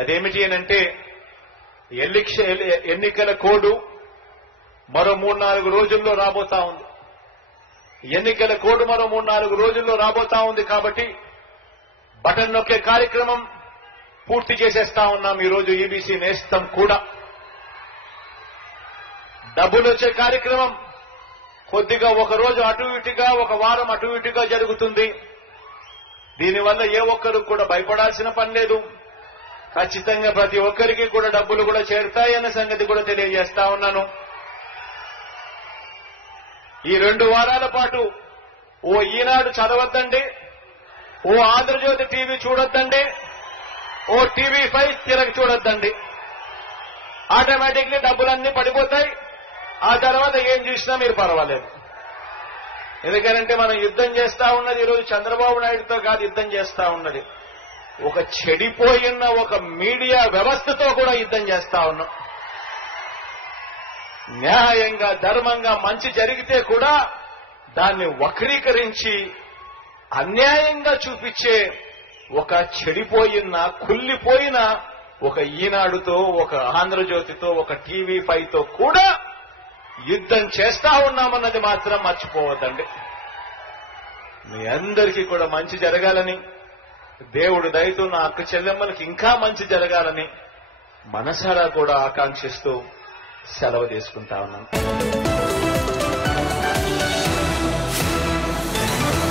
అదేమిటి అనంటే ఎన్నికల కోడ్ మరో 3-4 రోజుల్లో రాబోతా ఉంది. ఎన్నికల కోడ్ మరో 3-4 రోజుల్లో రాబోతా ఉంది. కాబట్టి బటన్ నొక్కే కార్యక్రమం పూర్తి చేసేస్తా ఉన్నాం. ఈరోజు ఈబీసీ నేస్తం కూడా డబ్బులు వచ్చే కార్యక్రమం కొద్దిగా ఒక రోజు అటు ఇటుగా, ఒక వారం అటు ఇటుగా జరుగుతుంది. దీనివల్ల ఏ ఒక్కరు కూడా భయపడాల్సిన పని లేదు. ఖచ్చితంగా ప్రతి ఒక్కరికి కూడా డబ్బులు కూడా చేరుతాయన్న సంగతి కూడా తెలియజేస్తా ఉన్నాను. ఈ 2 వారాల పాటు ఓ ఈనాడు చదవద్దండి, ఓ ఆంధ్రజ్యోతి టీవీ చూడొద్దండి, ఓ TV5 తిరగ చూడొద్దండి. ఆటోమేటిక్లీ డబ్బులన్నీ పడిపోతాయి. ఆ తర్వాత ఏం చూసినా మీరు పర్వాలేదు. ఎందుకంటే మనం యుద్ధం చేస్తా ఉన్నది ఈరోజు చంద్రబాబు నాయుడుతో కాదు, యుద్ధం చేస్తా ఉన్నది ఒక చెడిపోయిన ఒక మీడియా వ్యవస్థతో కూడా యుద్ధం చేస్తా ఉన్నాం. న్యాయంగా ధర్మంగా మంచి జరిగితే కూడా దాన్ని వక్రీకరించి అన్యాయంగా చూపించే ఒక చెడిపోయిన కుళ్ళిపోయిన ఒక ఈనాడుతో, ఒక ఆంధ్రజ్యోతితో, ఒక TV5తో కూడా యుద్ధం చేస్తా ఉన్నామన్నది మాత్రం మర్చిపోవద్దండి. మీ అందరికీ కూడా మంచి జరగాలని, దేవుడు దయతో నా అక్క చెల్లెమ్మలకి ఇంకా మంచి జరగాలని మనసారా కూడా ఆకాంక్షిస్తూ సెలవు తీసుకుంటా ఉన్నాను.